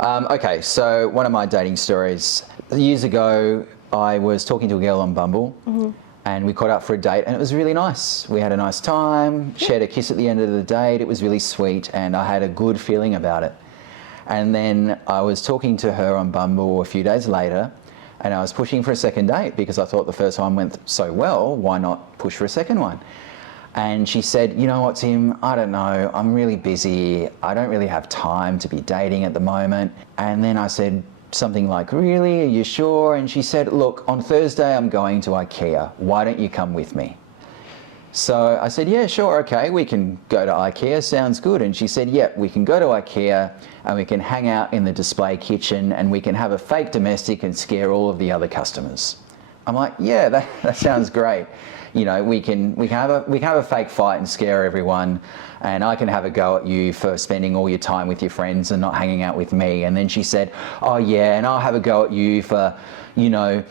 Okay, so one of my dating stories. Years ago, I was talking to a girl on Bumble, and we caught up for a date, and it was really nice. We had a nice time, shared a kiss at the end of the date. It was really sweet, and I had a good feeling about it. And then I was talking to her on Bumble a few days later, and I was pushing for a second date because I thought the first one went so well, why not push for a second one? And she said, you know what, Tim, I don't know, I'm really busy. I don't really have time to be dating at the moment. And then I said something like, really, are you sure? And she said, look, on Thursday I'm going to IKEA. Why don't you come with me? So I said, yeah, sure, okay, we can go to IKEA, sounds good. And she said, yeah, we can go to IKEA and we can hang out in the display kitchen and we can have a fake domestic and scare all of the other customers. I'm like, yeah, that sounds great. You know, we can have a fake fight and scare everyone, and I can have a go at you for spending all your time with your friends and not hanging out with me. And then she said, oh yeah, and I'll have a go at you for, you know,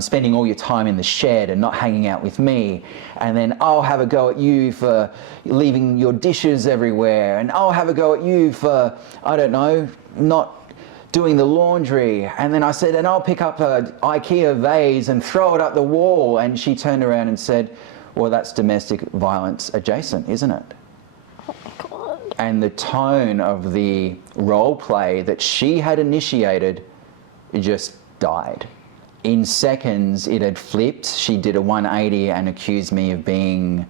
spending all your time in the shed and not hanging out with me. And then I'll have a go at you for leaving your dishes everywhere. And I'll have a go at you for, I don't know, not doing the laundry. And then I said, and I'll pick up an IKEA vase and throw it up the wall. And she turned around and said, well, that's domestic violence adjacent, isn't it? Oh my God. And the tone of the role play that she had initiated just died. In seconds, it had flipped. She did a 180 and accused me of being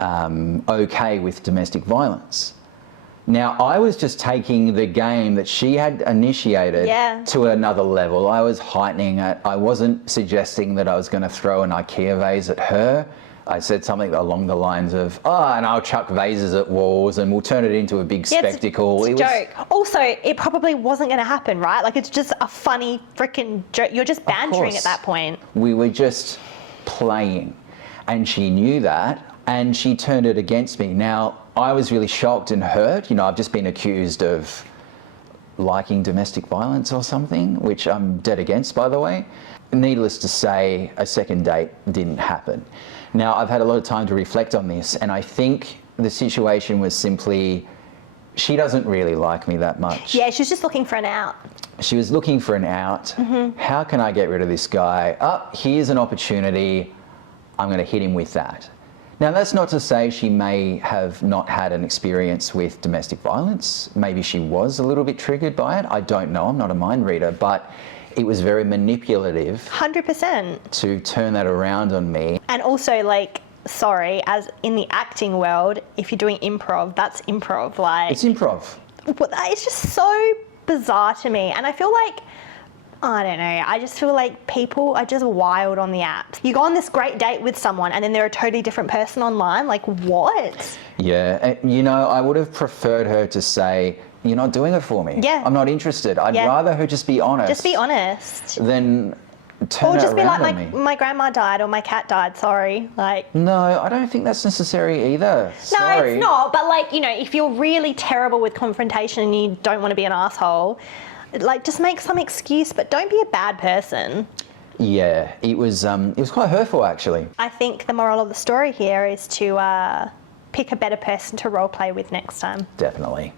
okay with domestic violence. Now, I was just taking the game that she had initiated to another level. I was heightening it. I wasn't suggesting that I was going to throw an IKEA vase at her. I said something along the lines of, oh, and I'll chuck vases at walls and we'll turn it into a big spectacle. It's a joke. Also, it probably wasn't going to happen, right? Like, it's just a funny freaking joke. You're just bantering at that point. We were just playing, and she knew that, and she turned it against me. Now, I was really shocked and hurt. You know, I've just been accused of liking domestic violence or something, which I'm dead against, by the way. Needless to say, a second date didn't happen. Now, I've had a lot of time to reflect on this, and I think the situation was simply, she doesn't really like me that much. Yeah, she was just looking for an out. She was looking for an out. How can I get rid of this guy? Oh, here's an opportunity. I'm going to hit him with that. Now, that's not to say she may have not had an experience with domestic violence. Maybe she was a little bit triggered by it. I don't know. I'm not a mind reader, but it was very manipulative. 100%. To turn that around on me. And also, like, sorry, as in the acting world, if you're doing improv, that's improv. Like, it's improv. It's just so bizarre to me. And I feel like, I don't know, I just feel like people are just wild on the apps. You go on this great date with someone and then they're a totally different person online. Like, what? Yeah, you know, I would have preferred her to say, you're not doing it for me. Yeah. I'm not interested. I'd rather her just be honest. Just be honest. Than turn it around on me. Or just be like, my grandma died or my cat died, sorry. Like. No, I don't think that's necessary either. Sorry. No, it's not. But, like, you know, if you're really terrible with confrontation and you don't want to be an asshole, like, just make some excuse, but don't be a bad person. Yeah, it was quite hurtful, actually. I think the moral of the story here is to pick a better person to role play with next time. Definitely.